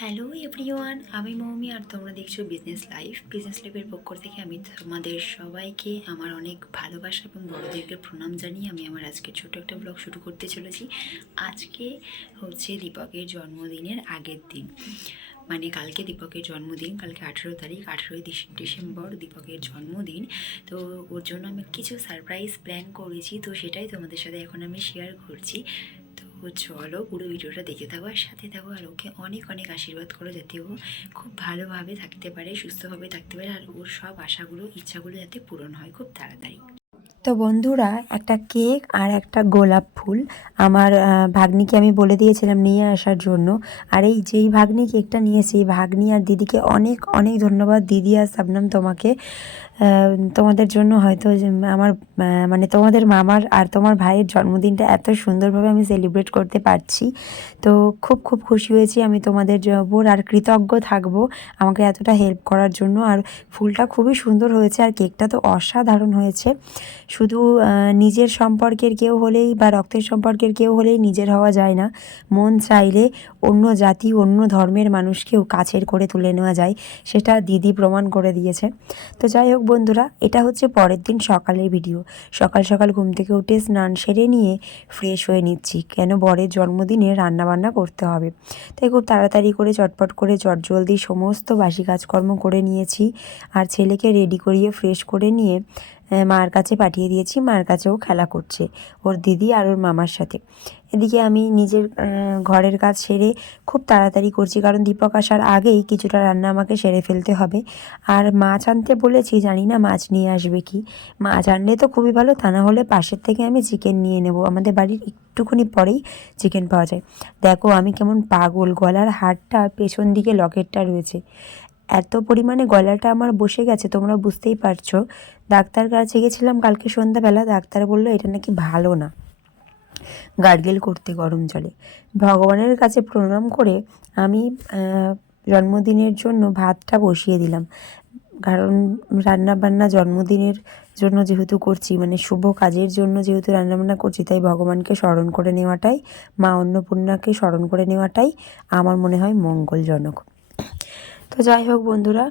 Hello everyone, আমি মৌমি আর তোমরা দেখছো বিজনেস লাইফের পক্ষ থেকে আমি তোমাদের সবাইকে আমার অনেক ভালোবাসা এবং বড়দেরকে প্রণাম জানিয়ে আমি আমার আজকে ছোট একটা ব্লগ শুরু করতে চলেছি। আজকে হচ্ছে দীপকের জন্মদিনের আগের দিন, মানে কালকে দীপকের জন্মদিন, কালকে 18 তারিখ, 18ই ডিসেম্বর দীপকের জন্মদিন। তো ওর জন্য আমি কিছু সারপ্রাইজ প্ল্যান করেছি, তো সেটাই তোমাদের সাথে এখন আমি শেয়ার করছি। তো চলো পুরো ভিডিওটা দেখে থাকো আর সাথে থাকো, আর ওকে অনেক অনেক আশীর্বাদ করো যাতে ও খুব ভালোভাবে থাকতে পারে, সুস্থভাবে থাকতে পারে, আর ওর সব আশাগুলো ইচ্ছাগুলো যাতে পূরণ হয় খুব তাড়াতাড়ি। তো বন্ধুরা, একটা কেক আর একটা গোলাপ ফুল আমার ভাগ্নিকে আমি বলে দিয়েছিলাম নিয়ে আসার জন্য। আর এই যেই ভাগ্নি কেকটা নিয়েছি, ভাগ্নি আর দিদিকে অনেক অনেক ধন্যবাদ। দিদি আর শবনম, তোমাকে তোমাদের জন্য হয়তো আমার মানে তোমাদের মামার আর তোমার ভাইয়ের জন্মদিনটা এত সুন্দরভাবে আমি সেলিব্রেট করতে পারছি। তো খুব খুব খুশি হয়েছি আমি তোমাদের উপর, আর কৃতজ্ঞ থাকবো আমাকে এতটা হেল্প করার জন্য। আর ফুলটা খুবই সুন্দর হয়েছে আর কেকটা তো অসাধারণ হয়েছে। শুধু নিজের সম্পর্কের কেউ হলেই বা রক্তের সম্পর্কের কেউ হলেই নিজের হওয়া যায় না, মন চাইলে অন্য জাতি অন্য ধর্মের মানুষকেও কাছের করে তুলে নেওয়া যায়, সেটা দিদি প্রমাণ করে দিয়েছে। তো যাই হোক বন্ধুরা, এটা হচ্ছে পরের দিন সকালের ভিডিও। সকাল সকাল ঘুম থেকে উঠে স্নান সেরে নিয়ে ফ্রেশ হয়ে নিচ্ছি, কেন বরের জন্মদিনে রান্নাবান্না করতে হবে। তাই খুব তাড়াতাড়ি করে চটপট করে চটজলদি সমস্ত বাসি কাজকর্ম করে নিয়েছি, আর ছেলেকে রেডি করিয়ে ফ্রেশ করে নিয়ে মার কাছে পাঠিয়ে দিয়েছি। মার কাছেও খেলা করছে ওর দিদি আর ওর মামার সাথে। এদিকে আমি নিজের ঘরের কাজ সেরে খুব তাড়াতাড়ি করছি, কারণ দীপক আসার আগেই কিছুটা রান্না আমাকে সেরে ফেলতে হবে। আর মাছ আনতে বলেছি, জানি না মাছ নিয়ে আসবে কি। মাছ আনলে তো খুবই ভালো, তা না হলে পাশের থেকে আমি চিকেন নিয়ে নেব। আমাদের বাড়ির একটুখানি পরেই চিকেন পাওয়া যায়। দেখো আমি কেমন পাগল, গলার হারটা পেছন দিকে লকেটটা রয়েছে, এত পরিমাণে গলাটা আমার বসে গেছে তোমরা বুঝতেই পারছো। ডাক্তার কাছে গেছিলাম কালকে সন্ধ্যাবেলা, ডাক্তার বললো এটা নাকি ভালো না, গার্গেল করতে গরম জলে। ভগবানের কাছে প্রণাম করে আমি জন্মদিনের জন্য ভাতটা বসিয়ে দিলাম, কারণ রান্নাবান্না জন্মদিনের জন্য যেহেতু করছি, মানে শুভ কাজের জন্য যেহেতু রান্নাবান্না করছি, তাই ভগবানকে স্মরণ করে নেওয়াটাই, মা অন্নপূর্ণাকে স্মরণ করে নেওয়াটাই আমার মনে হয় মঙ্গলজনক। তো যাই হোক বন্ধুরা,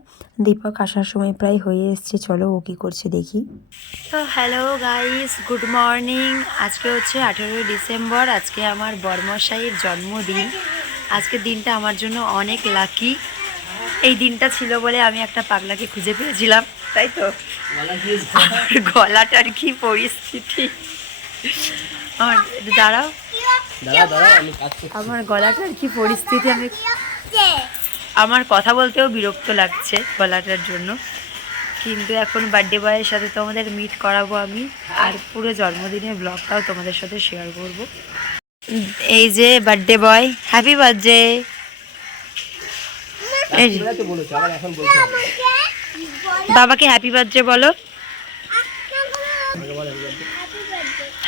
দীপক আসার সময় প্রায় হয়ে এসছে, চলো ও কী করছে দেখি। তো হ্যালো গাইস, গুড মর্নিং। আজকে হচ্ছে 18ই ডিসেম্বর, আজকে আমার বরমশাইয়ের জন্মদিন। আজকের দিনটা আমার জন্য অনেক লাকি। এই দিনটা ছিল বলে আমি একটা পাগলাকে খুঁজে পেয়েছিলাম, তাই তো। আমার গলাটার কি পরিস্থিতি, আমার দাঁড়াও, আমার গলাটার কি পরিস্থিতি, আমার কথা বলতেও বিরক্ত লাগছে গলাটার জন্য। কিন্তু এখন বার্থডে বয়ের সাথে তোমাদের মিট করাবো আমি, আর পুরো জন্মদিনের ব্লগটাও তোমাদের সাথে শেয়ার করব। এই যে বার্থডে বয়, হ্যাপি বার্থডে। বাবাকে হ্যাপি বার্থডে বলো,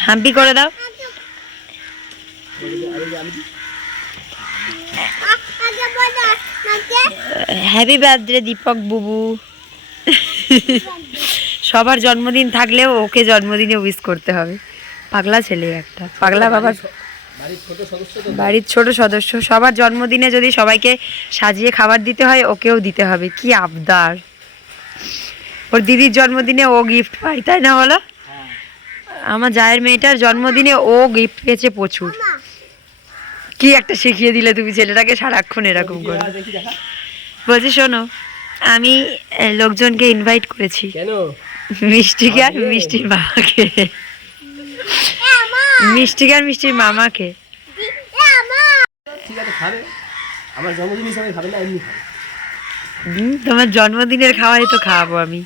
হ্যাপি করে দাও। হ্যাপি বার্থডে দীপক বুবু। সবার জন্মদিন থাকলেও ওকে জন্মদিনে উইশ করতে হবে। পাগলা ছেলে একটা, পাগলা বাবার বাড়ির ছোট সদস্য, সবার জন্মদিনে যদি সবাইকে সাজিয়ে খাবার দিতে হয়, ওকেও দিতে হবে। কি আবদার! ওর দিদির জন্মদিনে ও গিফট পায়, তাই না বলো? আমার জায়ের মেয়েটার জন্মদিনে ও গিফট পেয়েছে প্রচুর। কি একটা শিখিয়ে দিলে তুমি ছেলেটাকে সারাক্ষণ এরকম করে। বলছি শোনো, আমি লোকজনকে ইনভাইট করেছি, মিষ্টিকে আর মিষ্টির মামাকে, মিষ্টিকে আর মিষ্টির মামাকে। তোমার জন্মদিনের খাওয়াই তো খাওয়াবো আমি।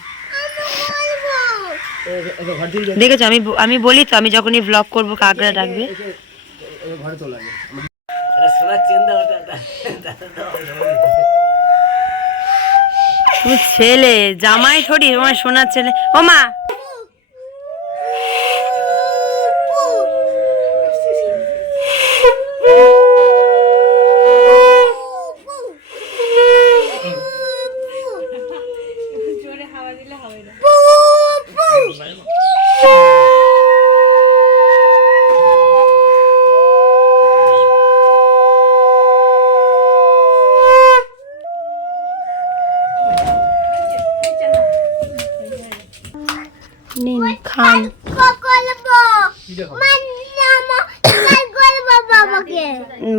দেখেছো, আমি বলি তো, আমি যখনই ব্লগ করবো কাকরা ডাকবে। তুমি ছেলে, জামাই থরি তোমার সোনার ছেলে। ও মা, খান।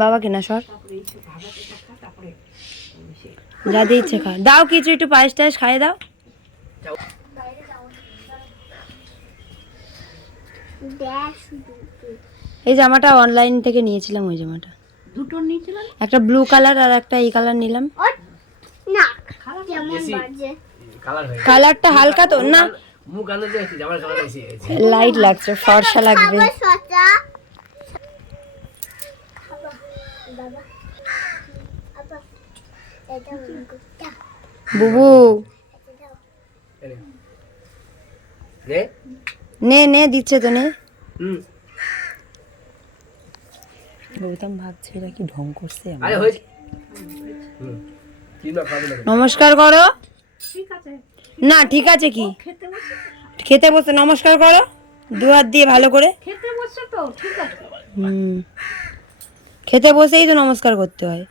বাবাকে না সর, যা দিচ্ছে খা। দাও কিছু, একটু পায়েস টায়েস খাইয়ে দাও। এই জামাটা অনলাইন থেকে নিয়েছিলাম, ওই জামাটা দুটো নিয়েছিলাম। একটা ব্লু কালার আর একটা এই কালার নিলাম। না কেমন বাজে কালারটা হালকা তো না, মুখ আলো দিয়েছি জামার কালার এসে লাইট লাগছে, ফর্সা লাগবে। বাবা সচা বাবা আপা এটা মুকুটটা বুবু রে নে নে, দিচ্ছে তো নে। হুম গৌতম ভাবছে এরা কি ঢং করছে আমার। আরে হয়েছে হুম কি না খাবে না নমস্কার করো। ঠিক আছে, না ঠিক আছে কি, খেতে বসে, খেতে বসে নমস্কার করো দু হাত দিয়ে ভালো করে। খেতে বসে তো ঠিক আছে। খেতে বসেই তো নমস্কার করতে হয়।